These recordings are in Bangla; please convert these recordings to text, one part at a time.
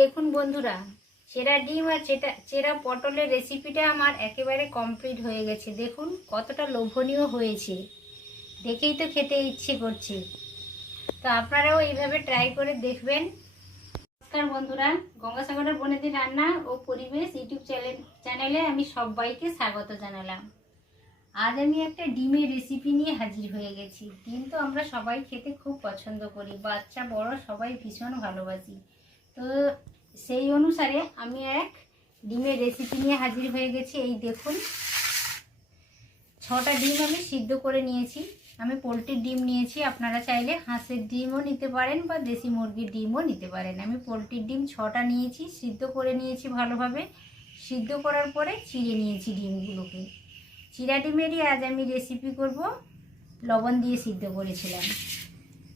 দেখুন বন্ধুরা, চেরা ডিম আর চেরা পটলের রেসিপিটা আমার একেবারে কমপ্লিট হয়ে গেছে। দেখুন কতটা লোভনীয় হয়েছে, দেখেই তো খেতে ইচ্ছে করছে। তো আপনারাও এইভাবে ট্রাই করে দেখবেন। নমস্কার বন্ধুরা, গঙ্গাসাগরের বনেদি রান্না ও পরিবেশ ইউটিউব চ্যানেলে আমি সবাইকে স্বাগত জানালাম। আজ আমি একটা ডিমের রেসিপি নিয়ে হাজির হয়ে গেছি। ডিম তো আমরা সবাই খেতে খুব পছন্দ করি, বাচ্চা বড় সবাই ভীষণ ভালোবাসি। তো সেই অনুসারে আমি এক ডিমের রেসিপি নিয়ে হাজির হয়ে গেছি। এই দেখুন, 6টা ডিম আমি সিদ্ধ করে নিয়েছি। আমি পোলট্রির ডিম নিয়েছি, আপনারা চাইলে হাঁসের ডিমও নিতে পারেন বা দেশি মুরগির ডিমও নিতে পারেন। আমি পোলট্রির ডিম 6টা নিয়েছি, সিদ্ধ করে নিয়েছি ভালোভাবে। সিদ্ধ করার পরে চিড়ে নিয়েছি ডিমগুলোকে। চিরা ডিমেরই আজ আমি রেসিপি করব, লবণ দিয়ে সিদ্ধ করেছিলাম।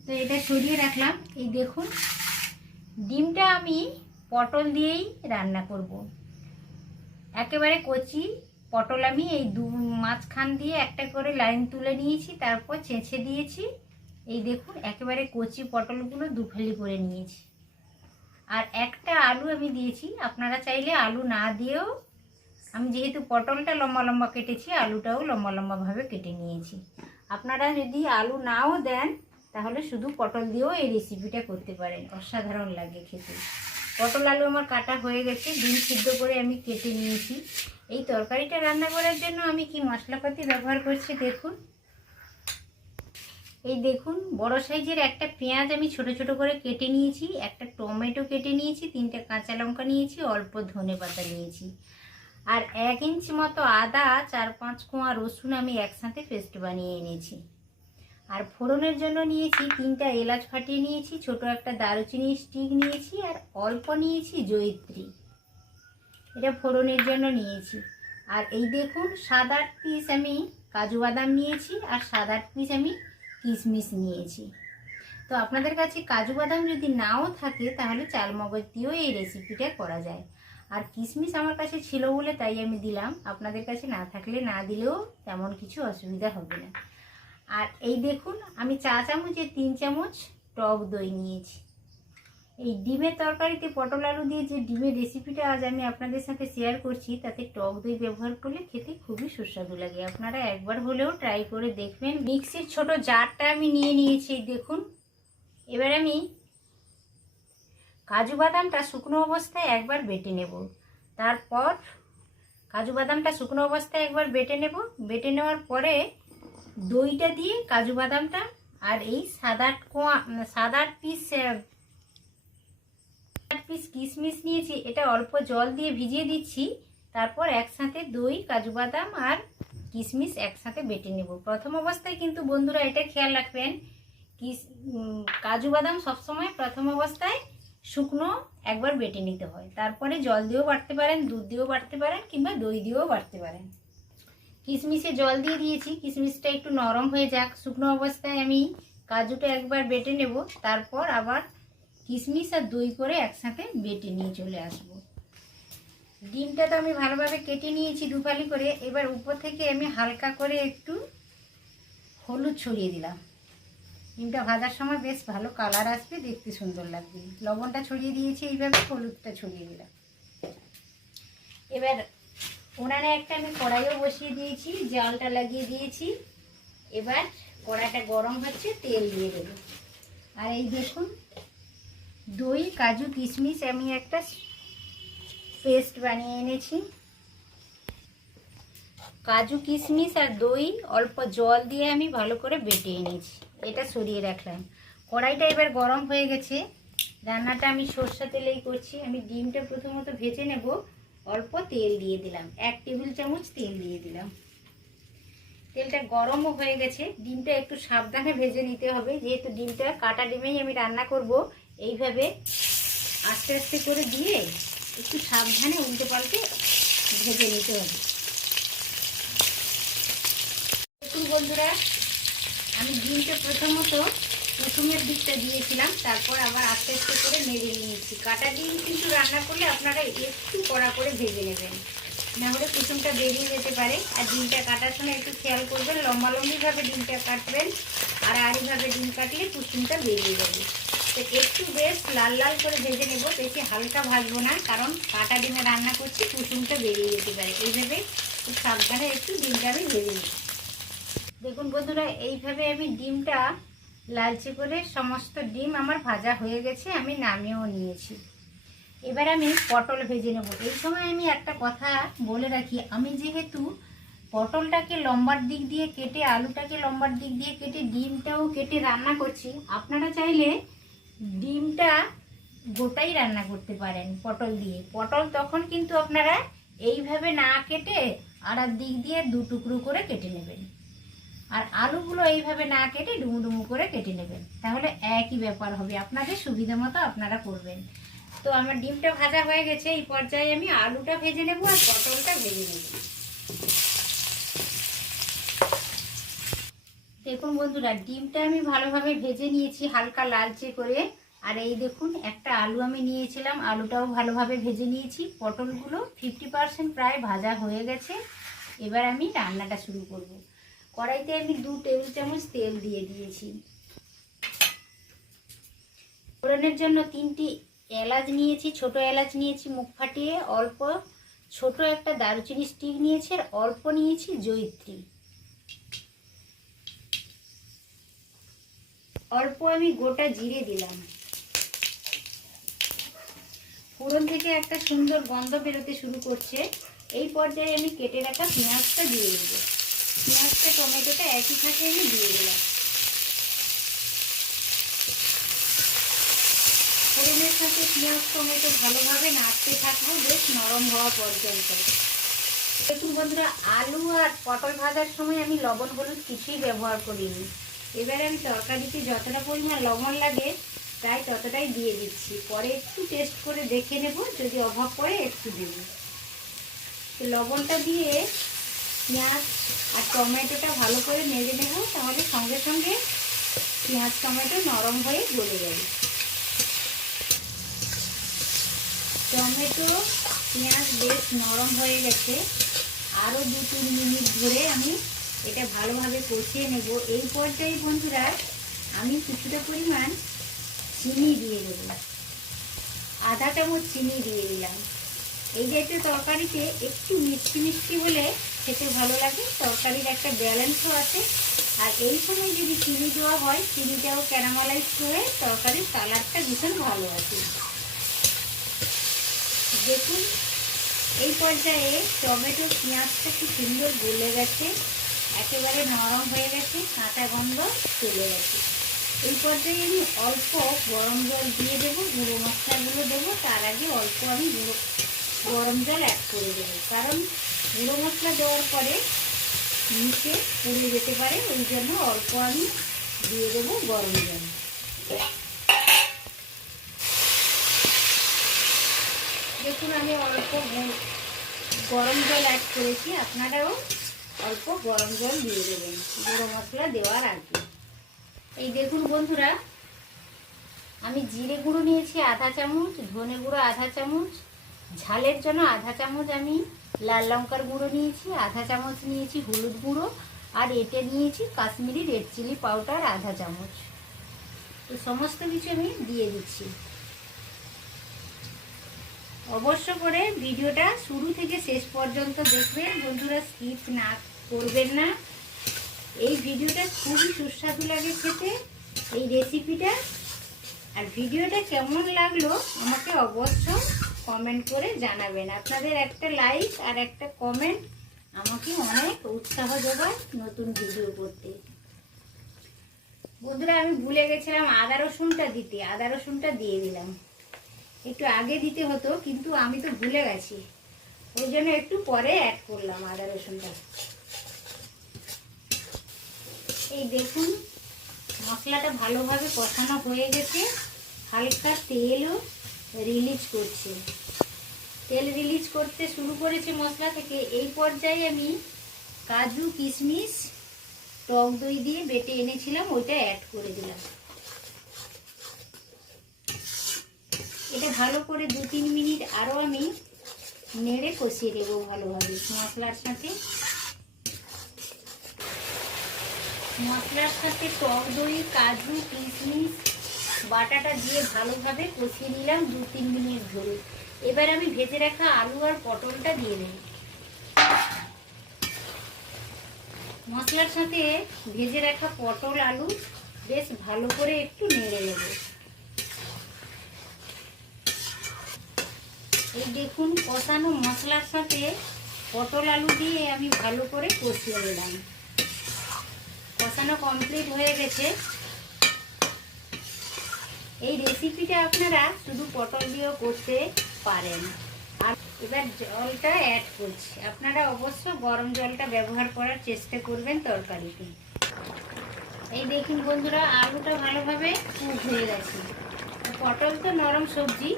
তো এটা সরিয়ে রাখলাম। এই দেখুন, ডিমটা আমি পটল দিয়েই রান্না করব। একেবারে কচি পটল আমি এই মাঝখান দিয়ে একটা করে লাইন তুলে নিয়েছি, তারপর ছেঁচে দিয়েছি। এই দেখুন, একেবারে কচি পটলগুলো দুফালি করে নিয়েছি। আর একটা আলু আমি দিয়েছি, আপনারা চাইলে আলু না দিয়েও, আমি যেহেতু পটলটা লম্বা লম্বা কেটেছি, আলুটাও লম্বা লম্বাভাবে কেটে নিয়েছি। আপনারা যদি আলু নাও দেন তাহলে শুধু পটল দিয়েও এই রেসিপিটা করতে পারেন, অসাধারণ লাগে খেতে। পটল আলু আমার কাটা হয়ে গেছে, ডিম সিদ্ধ করে আমি কেটে নিয়েছি। এই তরকারিটা রান্না করার জন্য আমি কি মশলাপাতি ব্যবহার করছি দেখুন। এই দেখুন, বড় সাইজের একটা পেঁয়াজ আমি ছোট ছোট করে কেটে নিয়েছি, একটা টমেটো কেটে নিয়েছি, 3টে কাঁচা লঙ্কা নিয়েছি, অল্প ধনেপাতা নিয়েছি, আর 1 ইঞ্চি মতো আদা, 4-5 কোয়া রসুন আমি একসাথে পেস্ট বানিয়ে এনেছি। আর ফোড়নের জন্য নিয়েছি 3টা এলাচ ফাটিয়ে নিয়েছি, ছোট একটা দারুচিনি স্টিক নিয়েছি, আর অল্প নিয়েছি জয়িত্রী, এটা ফোড়নের জন্য নিয়েছি। আর এই দেখুন, 7-8 পিস আমি কাজু বাদাম নিয়েছি, আর 7-8 পিস আমি কিশমিশ নিয়েছি। তো আপনাদের কাছে কাজু বাদাম যদি নাও থাকে তাহলে চালমগজ দিয়েও এই রেসিপিটা করা যায়। আর কিশমিশ আমার কাছে ছিল বলে তাই আমি দিলাম, আপনাদের কাছে না থাকলে না দিলেও তেমন কিছু অসুবিধা হবে না। আর এই দেখুন, আমি চা চামচে 3 চামচ টক দই নিয়েছি। এই ডিমের তরকারিতে পটল আলু দিয়ে যে ডিমের রেসিপিটা আজ আমি আপনাদের সাথে শেয়ার করছি, তাতে টক দই ব্যবহার করলে খেতে খুবই সুস্বাদু লাগে। আপনারা একবার হলেও ট্রাই করে দেখবেন। মিক্সির ছোট জারটা আমি নিয়ে নিয়েছি দেখুন। এবার আমি কাজু বাদামটা শুকনো অবস্থায় একবার বেটে নেব। তারপর কাজু বাদামটা শুকনো অবস্থায় একবার বেটে নেব। বেটে নেওয়ার পরে দইটা দিয়ে কাজু বাদামটা আর এই 7-8 পিস কিশমিশ নিয়েছি, এটা অল্প জল দিয়ে ভিজিয়ে দিচ্ছি। তারপর একসাথে দই, কাজু বাদাম আর কিশমিশ একসাথে বেটে নেব। প্রথম অবস্থায় কিন্তু বন্ধুরা এটা খেয়াল রাখবেন, কাজু বাদাম সবসময় প্রথম অবস্থায় শুকনো একবার বেটে নিতে হয়। তারপরে জল দিয়েও বাটতে পারেন, দুধ দিয়েও বাটতে পারেন, কিংবা দই দিয়েও বাটতে পারেন। কিশমিশে জল দিয়ে দিয়েছি, কিশমিশটা একটু নরম হয়ে যাক। শুকনো অবস্থায় আমি কাজুটা একবার বেটে নেব, তারপর আবার কিশমিশ আর দই করে একসাথে বেটে নিয়ে চলে আসব। ডিমটা তো আমি ভালোভাবে কেটে নিয়েছি দুফালি করে। এবার উপর থেকে আমি হালকা করে একটু হলুদ ছড়িয়ে দিলাম। ডিমটা ভাজার সময় বেশ ভালো কালার আসবে, দেখতে সুন্দর লাগবে। লবণটা ছড়িয়ে দিয়েছি, এইভাবে হলুদটা ছড়িয়ে দিলাম। এবার উনানে একটা আমি কড়াইও বসিয়ে দিয়েছি, জালটা লাগিয়ে দিয়েছি। এবার কড়াইটা গরম হচ্ছে, তেল দিয়ে দেব। আর এই দেখুন, দই, কাজু, কিশমিশ আমি একটা পেস্ট বানিয়ে এনেছি। কাজু, কিশমিশ আর দই অল্প জল দিয়ে আমি ভালো করে বেটে এনেছি, এটা সরিয়ে রাখলাম। কড়াইটা এবার গরম হয়ে গেছে। রান্নাটা আমি সরষে তেলেই করছি। আমি ডিমটা প্রথমত ভেজে নেব। অল্প তেল দিয়ে দিলাম, 1 টেবিল চামচ তেল দিয়ে দিলাম। তেলটা গরমও হয়ে গেছে। ডিমটা একটু সাবধানে ভেজে নিতে হবে, যেহেতু ডিমটা কাটা ডিমেই আমি রান্না করব। এইভাবে আস্তে আস্তে করে দিয়ে একটু সাবধানে উল্টে পাল্টে ভেজে নিতে হবে। দেখুন বন্ধুরা, আমি ডিমটা প্রথমত কুসুমের দিকটা দিয়েছিলাম, তারপর আবার আস্তে আস্তে করে নেড়ে নিয়েছি। কাটা ডিম কিন্তু রান্না করলে আপনারা একটু কড়া করে ভেজে নেবেন, নাহলে কুসুমটা বেরিয়ে যেতে পারে। আর ডিমটা কাটার সময় একটু খেয়াল করবেন, লম্বালম্বিভাবে ডিমটা কাটবেন, আর আড়িভাবে ডিম কাটলে কুসুমটা বেরিয়ে যাবে। তো একটু বেশ লাল লাল করে ভেজে নেব, বেশি হালকা ভাজবো না, কারণ কাটা ডিমে রান্না করছি, কুসুমটা বেরিয়ে যেতে পারে। এইভাবে খুব সাবধানে একটু ডিমটা আমি ভেজে নিই। দেখুন বন্ধুরা, এইভাবে আমি ডিমটা লালচে করে সমস্ত ডিম আমার ভাজা হয়ে গেছে, আমি নামিয়েও নিয়েছি। এবার আমি পটল ভেজে নেব। এই সময় আমি একটা কথা বলে রাখি, আমি যেহেতু পটলটাকে লম্বার দিক দিয়ে কেটে, আলুটাকে লম্বার দিক দিয়ে কেটে, ডিমটাও কেটে রান্না করছি, আপনারা চাইলে ডিমটা গোটাই রান্না করতে পারেন পটল দিয়ে। পটল তখন কিন্তু আপনারা এইভাবে না কেটে আর দিক দিয়ে দু টুকরো করে কেটে নেবেন, আর আলুগুলো এইভাবে না কেটে ডুমু ডুমু করে কেটে নেবেন, তাহলে একই ব্যাপার হবে, আপনাদের সুবিধা মতো আপনারা করবেন। তো আমার ডিমটা ভাজা হয়ে গেছে, এই পর্যায়ে আমি আলুটা ভেজে নেব আর পটলটা ভেজে নেব। দেখুন বন্ধুরা, ডিমটা আমি ভালোভাবে ভেজে নিয়েছি হালকা লালচে করে। আর এই দেখুন, একটা আলু আমি নিয়েছিলাম, আলুটাও ভালোভাবে ভেজে নিয়েছি। পটলগুলো 50% প্রায় ভাজা হয়ে গেছে। এবার আমি রান্নাটা শুরু করব। কড়াইতে আমি 2 টেবিল চামচ তেল দিয়ে দিয়েছি। ফোড়নের জন্য 3টি এলাচ নিয়েছি, ছোট এলাচ নিয়েছি মুখ ফাটিয়ে, অল্প ছোট একটা দারুচিনি স্টিক নিয়েছি, আর অল্প নিয়েছি জয়িত্রী। অল্প আমি গোটা জিরে দিলাম। ফোড়ন থেকে একটা সুন্দর গন্ধ বেরোতে শুরু করছে। এই পর্যায়ে আমি কেটে রাখা পেঁয়াজটা দিয়ে দেব। পেঁয়াজটা টমেটোটা একই সাথে আমি দিয়ে দিলাম। ফোড়নের সাথে পেঁয়াজ টমেটো ভালোভাবে নাড়তে থাকবো বেশ নরম হওয়া পর্যন্ত। দেখুন বন্ধুরা, আলু আর পটল ভাজার সময় আমি লবণ হলুদ কিছুই ব্যবহার করিনি। এবার আমি তরকারিতে যতটা পরিমাণ লবণ লাগে প্রায় ততটাই দিয়ে দিচ্ছি। পরে একটু টেস্ট করে দেখে নেব, যদি অভাব পড়ে একটু দেব। তো লবণটা দিয়ে পেঁয়াজ আর টমেটোটা ভালো করে নেড়ে নেব, তাহলে সঙ্গে সঙ্গে পেঁয়াজ টমেটো নরম হয়ে গলে যাবে। টমেটো পেঁয়াজ বেশ নরম হয়ে গেছে, আরও 2-3 মিনিট ধরে আমি এটা ভালোভাবে কষিয়ে নেব। এই পর্যায়ে বন্ধুরা আমি কিছুটা পরিমাণ চিনি দিয়ে দেব, আধা চামচ চিনি দিয়ে দিলাম। এই জাতীয় তরকারিতে একটু মিষ্টি মিষ্টি হলে খেতে ভালো লাগে, তরকারির একটা ব্যালেন্সও আছে। আর এই সময় যদি চিনি দেওয়া হয়, চিনিটাও ক্যারামেলাইজ করে তরকারির কালারটা ভীষণ ভালো আছে। দেখুন, এই পর্যায়ে টমেটো পেঁয়াজটা কি সুন্দর গলে গেছে, একেবারে নরম হয়ে গেছে, কাঁচা গন্ধ চলে গেছে। এই পর্যায়ে আমি অল্প গরম জল দিয়ে দেবো, গুঁড়ো মশলাগুলো দেবো। তার আগে অল্প আমি গরম জল অ্যাড করে দেবো, কারণ গুঁড়ো মশলা দেওয়ার পরে নিচে পুড়ে যেতে পারে, ওই জন্য অল্প আমি দিয়ে দেবো গরম জল। দেখুন, আমি অল্প গরম জল অ্যাড করেছি, আপনারাও অল্প গরম জল দিয়ে দেবেন গুঁড়ো মশলা দেওয়ার আগে। এই দেখুন বন্ধুরা, আমি জিরে গুঁড়ো নিয়েছি আধা চামচ, ধনে গুঁড়ো আধা চামচ, ঝালের জন্য আধা চামচ আমি লাল লঙ্কার গুঁড়ো নিয়েছি, আধা চামচ নিয়েছি হলুদ গুঁড়ো, আর এতে নিয়েছি কাশ্মীরি রেড চিলি পাউডার আধা চামচ। তো সমস্ত কিছু আমি দিয়ে দিচ্ছি। অবশ্য করে ভিডিওটা শুরু থেকে শেষ পর্যন্ত দেখবেন বন্ধুরা, স্কিপ না করবেন না। এই ভিডিওটা খুবই সুস্বাদু লাগে খেতে, এই রেসিপিটা। আর ভিডিওটা কেমন লাগলো আমাকে অবশ্য কমেন্ট করে জানাবেন। আপনাদের একটা লাইক আর একটা কমেন্ট আমাকে অনেক উৎসাহ যোগায় নতুন ভিডিও করতে। বন্ধুরা, আমি ভুলে গেছিলাম আদা রসুনটা দিতে, আদা রসুনটা দিয়ে দিলাম। একটু আগে দিতে হতো, কিন্তু আমি তো ভুলে গেছি, ওই জন্য একটু পরে অ্যাড করলাম আদা রসুনটা। এই দেখুন, মশলাটা ভালোভাবে কষানো হয়ে গেছে, হালকা তেলও রিলিজ করছে, তেল রিলিজ করতে শুরু করেছে মশলা থেকে। এই পর্যায়ে আমি কাজু কিশমিশ টক দই দিয়ে বেটে এনেছিলাম, ওইটা অ্যাড করে দিলাম। এটা ভালো করে 2-3 মিনিট আরও আমি নেড়ে কষিয়ে দেবো ভালোভাবে মশলার সাথে। মশলার সাথে টক দই, কাজু কিশমিশ বাটাটা দিয়ে ভালোভাবে কষিয়ে নিলাম 2-3 মিনিট ধরে। এবার আমি ভেজে রাখা আলু আর পটলটা দিয়ে দেব। মশলার সাথে ভেজে রাখা পটল আলু বেশ ভালো করে একটু নেড়ে নেব। এই দেখুন কষানো মশলার সাথে পটল আলু দিয়ে আমি ভালো করে কষিয়ে নিলাম। কষানো কমপ্লিট হয়ে গেছে। এই রেসিপিটা আপনারা শুধু পটল দিয়েও করতে পারেন। আর এবার জলটা অ্যাড করছি। আপনারা অবশ্য গরম জলটা ব্যবহার করার চেষ্টা করবেন তরকারিতে। এই দেখুন বন্ধুরা, আলুটা ভালোভাবে কুক হয়ে গেছে। পটল তো নরম সবজি,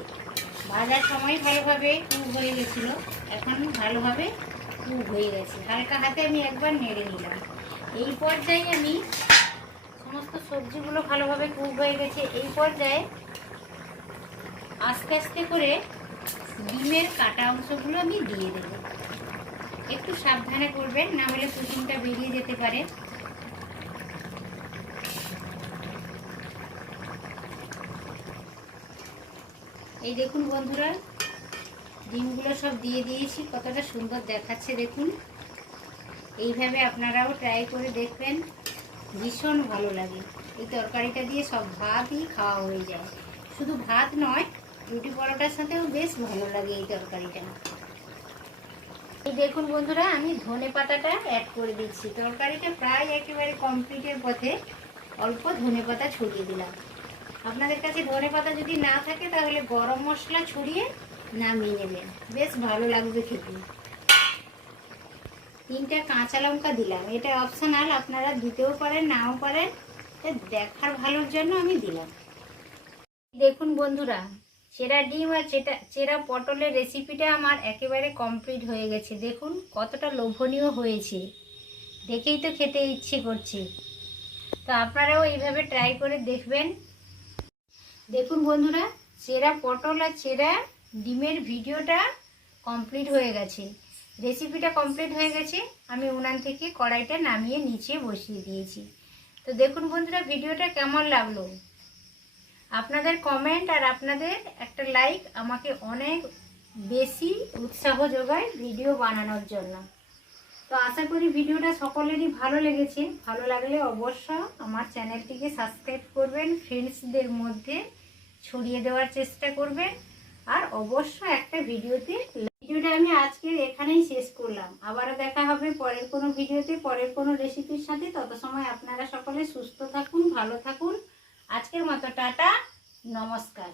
ভাজার সময় ভালোভাবে কুক হয়ে গেছিলো। এখন ভালোভাবে কুক হয়ে গেছে। হালকা হাতে আমি একবার নেড়ে নিলাম। এই পর্যায়ে আমি সমস্ত সবজিগুলো ভালোভাবে কুক হয়ে গেছে। এই পর্যায়ে আস্তে আস্তে করে ডিমের কাটা অংশগুলো আমি দিয়ে দেব। একটু সাবধানে করবেন, না হলে কুসুমটা বেরিয়ে যেতে পারে। এই দেখুন বন্ধুরা, ডিমগুলো সব দিয়ে দিয়েছি। কতটা সুন্দর দেখাচ্ছে দেখুন। এইভাবে আপনারাও ট্রাই করে দেখবেন, ভীষণ ভালো লাগে। এই তরকারিটা দিয়ে সব ভাতই খাওয়া হয়ে যায়। শুধু ভাত নয়, রুটি পরোটার সাথেও বেশ ভালো লাগে এই তরকারিটা। এই দেখুন বন্ধুরা, আমি ধনে পাতাটা অ্যাড করে দিচ্ছি। তরকারিটা প্রায় একেবারে কমপ্লিটের পথে। অল্প ধনে পাতা ছড়িয়ে দিলাম। আপনাদের কাছে ধনে পাতা যদি না থাকে তাহলে গরম মশলা ছড়িয়ে নামিয়ে নেবেন, বেশ ভালো লাগবে খেতে। 3টা কাঁচা লঙ্কা দিলাম। এটা অপশনাল, আপনারা দিতেও পারেন নাও পারেন, দেখার ভালোর জন্য আমি দিলাম। দেখুন বন্ধুরা, চেরা ডিম আর চেরা পটলের রেসিপিটা আমার একেবারে কমপ্লিট হয়ে গেছে। দেখুন কতটা লোভনীয় হয়েছে, দেখেই তো খেতে ইচ্ছে করছে। তো আপনারাও এইভাবে ট্রাই করে দেখবেন। দেখুন বন্ধুরা, চেরা পটল আর চেরা ডিমের ভিডিওটা কমপ্লিট হয়ে গেছে। রেসিপিটা কমপ্লিট হয়ে গেছে। আমি উনান থেকে কড়াইটা নামিয়ে নিচে বসিয়ে দিয়েছি। তো দেখুন বন্ধুরা, ভিডিওটা কেমন লাগলো। আপনাদের কমেন্ট আর আপনাদের একটা লাইক আমাকে অনেক বেশি উৎসাহ যোগায় ভিডিও বানানোর জন্য। তো আশা করি ভিডিওটা সকলেরই ভালো লেগেছে। ভালো লাগলে অবশ্য আমার চ্যানেলটিকে সাবস্ক্রাইব করবেন, ফ্রেন্ডসদের মধ্যে ছড়িয়ে দেওয়ার চেষ্টা করবেন। আর অবশ্য একটা ভিডিওটা আমি আজকের এখানেই শেষ করলাম। আবারও দেখা হবে পরের কোনো ভিডিওতে, পরের কোনো রেসিপির সাথে। তত সময় আপনারা সকলে সুস্থ থাকুন, ভালো থাকুন। আজকের মতো টাটা, নমস্কার।